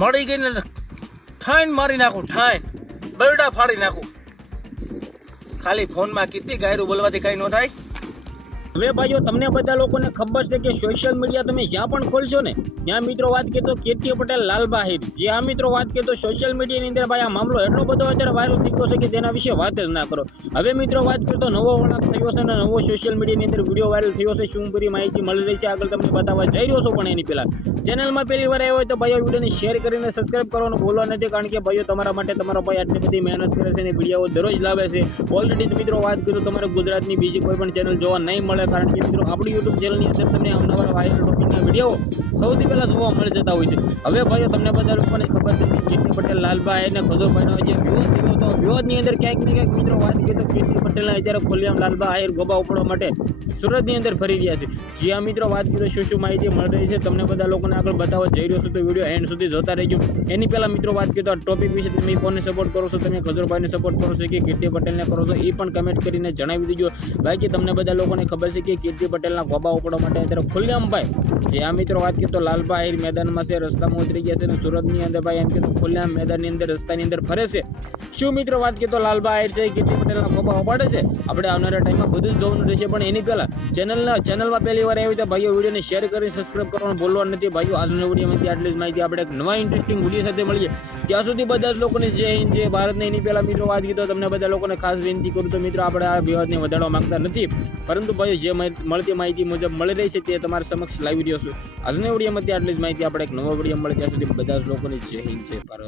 મળી ગઈ ને ઠાઈન મારી નાખું, ઠાઈન. બરડા ફાડી નાખું. ખાલી ફોનમાં કેટલી ગાયરું બોલવાથી કઈ ન થાય. હવે ભાઈઓ, તમને બધા લોકોને ખબર છે કે સોશિયલ મીડિયા તમે જ્યાં પણ ખોલશો ને, ત્યાં મિત્રો વાત કરીએ તો કેટી પટેલ, લાલ હિર જ્યાં મિત્રો વાત કરીએ તો સોશિયલ મીડિયાની અંદર ભાઈ આ મામલો એટલો બધો અત્યારે વાયરલ થઈ ગયો છે કે તેના વિશે વાત જ ના કરો. હવે મિત્રો વાત કરીએ નવો વળાંક થયો છે અને નવો સોશિયલ મીડિયાની અંદર વીડિયો વાયરલ થયો છે. શું પૂરી માહિતી મળી રહી છે આગળ તમને બતાવવા જઈ રહ્યો છો, પણ એની પહેલાં ચેનલમાં પહેલી વાર આવ્યો હોય તો ભાઈઓ વિડીયોને શેર કરીને સબસ્ક્રાઇબ કરવાનું ભૂલવા નથી, કારણ કે ભાઈઓ તમારા માટે તમારો ભાઈ આટલી બધી મહેનત કરે છે અને વીડિયો દરરોજ લાવે છે. ઓલરેડી મિત્રો વાત કરું તમારે ગુજરાતની બીજી કોઈ પણ ચેનલ જોવા નહીં મળે કારણ કે મિત્રો આપણી યુટ્યુબ ચેનલની અંદર તમને અવનવા વાયરલ ટોપિકના વીડિયો સૌથી પહેલાં જોવા મળી જતા હોય છે. હવે ભાઈઓ, તમને બધા લોકોને ખબર છે કે કીર્તિ પટેલ, લાલભાઈ અને ખજોરભાઈનો જે વ્યૂઝ થયો હતો વ્યૂઝની અંદર ક્યાંક ને ક્યાંક મિત્રો વાત કરીએ તો કીર્તિ પટેલના અત્યારે ખોલિયામ લાલભાઈ આયર ગોબા ઉપડવા માટે સુરતની અંદર ફરી રહ્યા છે. જ્યાં મિત્રો વાત કરીએ શું શું માહિતી મળી રહી છે તમને બધા લોકોને આગળ બતાવવા જઈ રહ્યો છું તો વીડિયો એન્ડ સુધી જોતા રહેજો. એની પહેલાં મિત્રો વાત કરીએ તો આ ટોપિક વિશે તમે કોને સપોર્ટ કરો છો, તમે ખજુરભાઈને સપોર્ટ કરો છો કે કીર્તિ પટેલને કરો છો એ પણ કમેન્ટ કરીને જણાવી દીજો. બાકી તમને બધા લોકોને ખબર છે કે કીર્તિ પટેલના ગોબા ઉપડવા માટે અત્યારે ખુલ્લેઆમ ભાઈ. જે આ મિત્રો વાત કરીએ તો લાલભાઈ મેદાનમાં છે, રસ્તામાં ઉતરી ગયા છે અને સુરતની અંદર ભાઈ એમ કે તો મેદાનની અંદર, રસ્તાની અંદર ફરે છે. શું મિત્રો વાત કરીએ તો આહિર છે, કીર્તિ પટેલના ગોબા ઉપાડે છે? આપણે આવનારા ટાઈમમાં બધું જ જોવાનું રહેશે, પણ એની પહેલાં ચેનલના, ચેનલમાં પહેલી વાર આવી તો ભાઈઓ વિડીયોને શેર કરીને સબસ્ક્રાઈબ કરવાનું ભૂલવાનું નથી. ભાઈઓ, આજના વિડીયોમાંથી આટલી જ માહિતી આપણે એક નવા ઇન્ટરેસ્ટિંગ વીડિયો સાથે મળીએ. ત્યાં સુધી બધા જ લોકોને જય હિન્દ, જય ભારતને. એની પહેલાં મિત્રો વાત કીધો તમને બધા લોકોને ખાસ વિનંતી કરું તો મિત્રો, આપણે આ વિવાદને વધારવા માંગતા નથી. પરંતુ ભાઈઓ જે મળતી માહિતી મુજબ મળી રહી છે તે તમારા સમક્ષ લાવી રહ્યો છું. આજના વિડીયોમાંથી આટલી જ માહિતી. આપણે એક નવો વીડિયો મળે ત્યાં સુધી બધા જ લોકોની જય હિન્દ, જય ભારત.